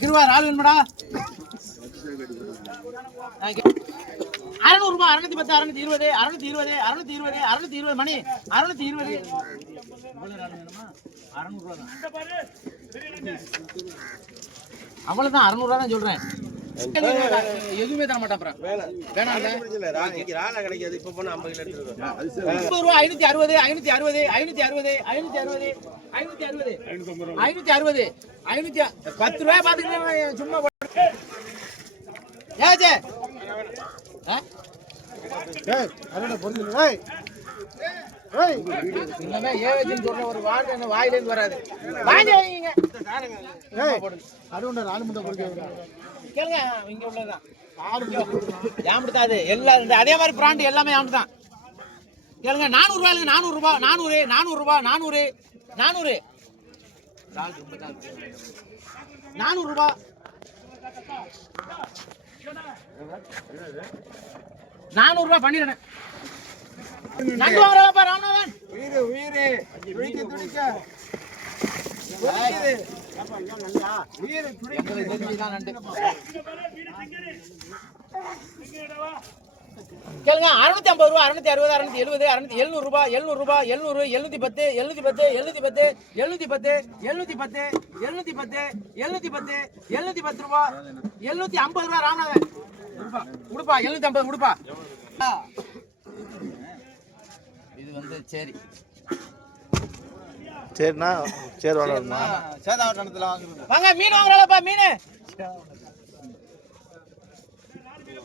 கிருவா ரால் வேணுமாடா 600 ரூபாய் 610 620 620 620 மணி 620 அவ்வளவுதான் 600 ரூபா தான் சொல்றேன். எதுவுமே தர மாட்டேன். கிடைக்காது. இப்ப போனா 50 ரூபா 560 560 560 560 560 560 510 ரூபாய் பாத்துக்கிட்டேன் சும்மா. ஏச்சே ஒரு வார்த்தை வாயிலேருந்து வராது. கேளுங்க இங்க உள்ளதான் ஏமாத்தாது எல்லாம் அதே மாதிரி பிராண்ட் எல்லாமே ஏமாத்தான். கேளுங்க 400 ரூபாய் 400 ரூபாய் 400 400 ரூபாய் 400 400 400 ரூபாய் 400 ரூபாய் பண்ணிடுறேன். நண்டு வாங்கறப்பா ராமநாதன் உயிர் துடிக்க துடிக்க உயிர் துடிக்க தான் நண்டு. கேளுங்க 650 ரூபாய் 660 670 700 ரூபாய் 700 ரூபாய் 700 710 710 710 710 710 710 710 710 ரூபாய் 750 ரூபாய் ராமநாதன் உடுப்பா 750 உடுப்பா. இது வந்து சரி சரிண்ணா சரி வாங்க சேதாவட்டத்துல வாங்க மீன் வாங்குறாளப்பா மீன்.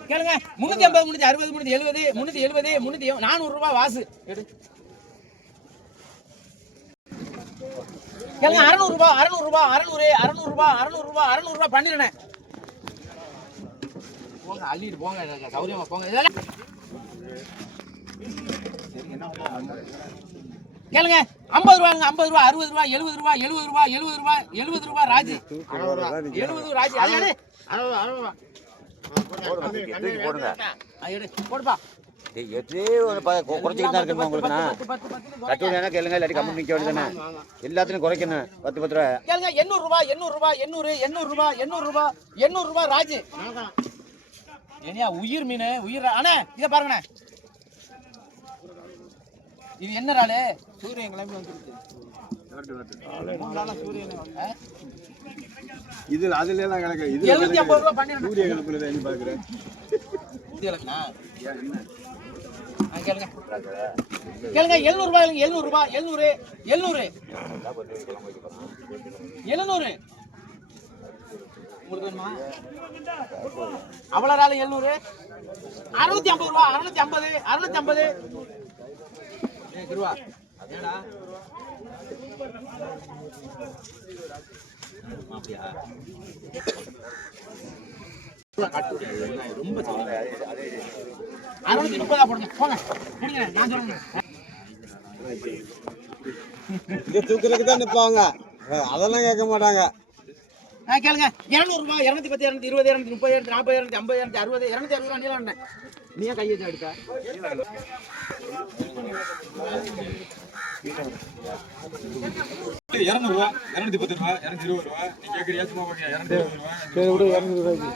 கேளுங்க 350 360 370 370 400 ரூபாய் வாசு. கேளுங்க 600 ரூபாய் 600 ரூபாய் 600 600 ரூபாய் 600 ரூபாய் 600 ரூபாய் பண்ணிடுறேன். போங்க அள்ளிட்டு போங்க சௌரியமா போங்க. கேளுங்க 50 ரூபாய் 50 ரூபாய் 60 ரூபாய் 70 ரூபாய் 70 ரூபாய் 70 ரூபாய் 70 ரூபாய் ராஜி 70 ராஜி அது 60 போடுங்க போடுப்பா. குறைச்சிக்கிட்டு தான் இருக்கணும் உங்களுக்கு. கட்டுனா கேளுங்க இல்லாட்டி கம்மி நிற்க வேண்டியதானே எல்லாத்துலையும் குறைக்கணும் 10 10 ரூபாய். கேளுங்க 800 ரூபாய் 800 ரூபாய் 800 800 ரூபாய் 800 ரூபாய் 800 ரூபாய் ராஜி. ஏனியா உயிர் மீன் உயிர் அண்ணே இதை பாருங்கண்ணே. இது என்ன ராளு சூரியன் கிளம்பி வந்துருக்கு. இதுல அதுல எல்லாம் கிடக்கு. இது 750 ரூபாய் பண்ணிடுறேன். சூரிய கிளம்புல நீ பாக்குறேன். கேளுங்க கேளுங்க 700 ரூபாய் 700 ரூபாய் 700 700 700 உங்களுக்கு வேணுமா அவ்வளவு 700 650 ரூபாய் 650 650 கிருவா ஏடா அப்படியா ரொம்ப 630 போடுங்க போங்க புடிங்க நான் சொல்றேன். இது தூக்குறதுக்கு தான் நிப்பாங்க அதெல்லாம் கேட்க மாட்டாங்க. கேளுங்க 200 ரூபாய் 210 220 230 240 250 260 260 நீலாம் நீ ஏன் கையை எடுத்தா 200 ரூபாய் 210 ரூபாய் 220 ரூபாய் நீ கேக்குறியா சும்மா பாக்கியா 220 ரூபாய். சரி விடு 200 ரூபாய்க்கு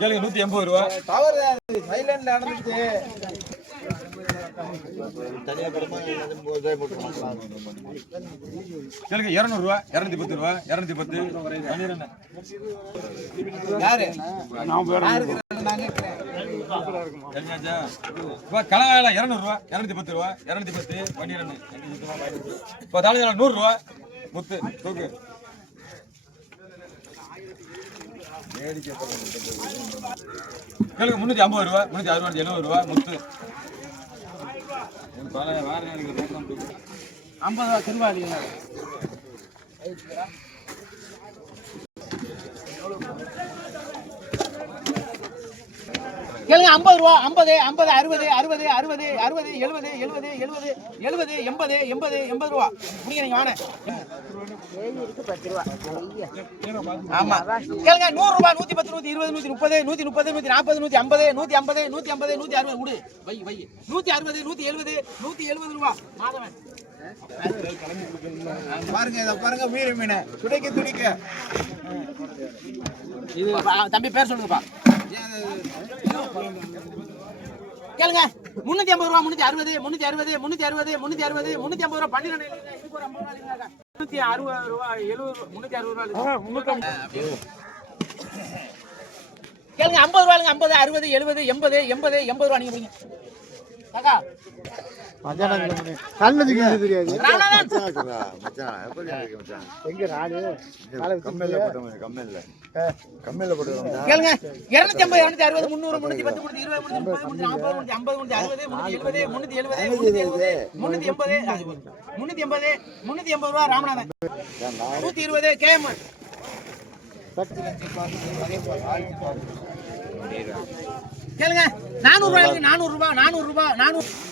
கேளுங்க 180 ரூபாய். டவர் சைலண்ட்ல நடந்துச்சு. கேளுங்க 200 ரூபாய் 210 ரூபாய் 210 யாரு கலகால 200 ரூபாய் 210 ரூபாய் 210 12 இப்போ தாளி 100 ரூபாய் முத்து தூக்கு. கேளுங்க 350 ரூபாய் 360 70 ரூபாய் முத்து 50 ரூபாய் திருவாளி. கேளுங்க 50 ரூபா 50 50 60 60 60 60 70 70 70 70 80 80 80 ரூபா முடிங்க நீங்க வாங்க ஆமா கேளுங்க 100 ரூபா 110 120 130 130 140 150 150 150 150 160 விடு வை வை 160 170 170 ரூபா மாதவன் பாருங்க இத பாருங்க மீன் மீன் துடைக்க துடிக்க இது தம்பி பேர் சொல்லுங்கப்பா கேளுங்க 350 ரூபா 360 360 360 360 350 ரூபா 12 இதுக்கு ஒரு 50 ரூபா இல்லைங்க 360 ரூபா 70 360 ரூபா கேளுங்க 50 ரூபாய்ங்க 50 60 70 80 80 80 ரூபா நீங்க போடுங்க காக்கா கண்ணதுக்கு தெரியாது எங்க ராணி கம்மெல்ல போட்டோம் கம்மெல்ல போட்டோம் கேளுங்க 250 260 300 310 320 330 40 350 360 370 380 ரூபா ராமநாதன் 120 கேஎம் கேளுங்க 400 ரூபாய் 400 ரூபாய் 400 ரூபாய் 400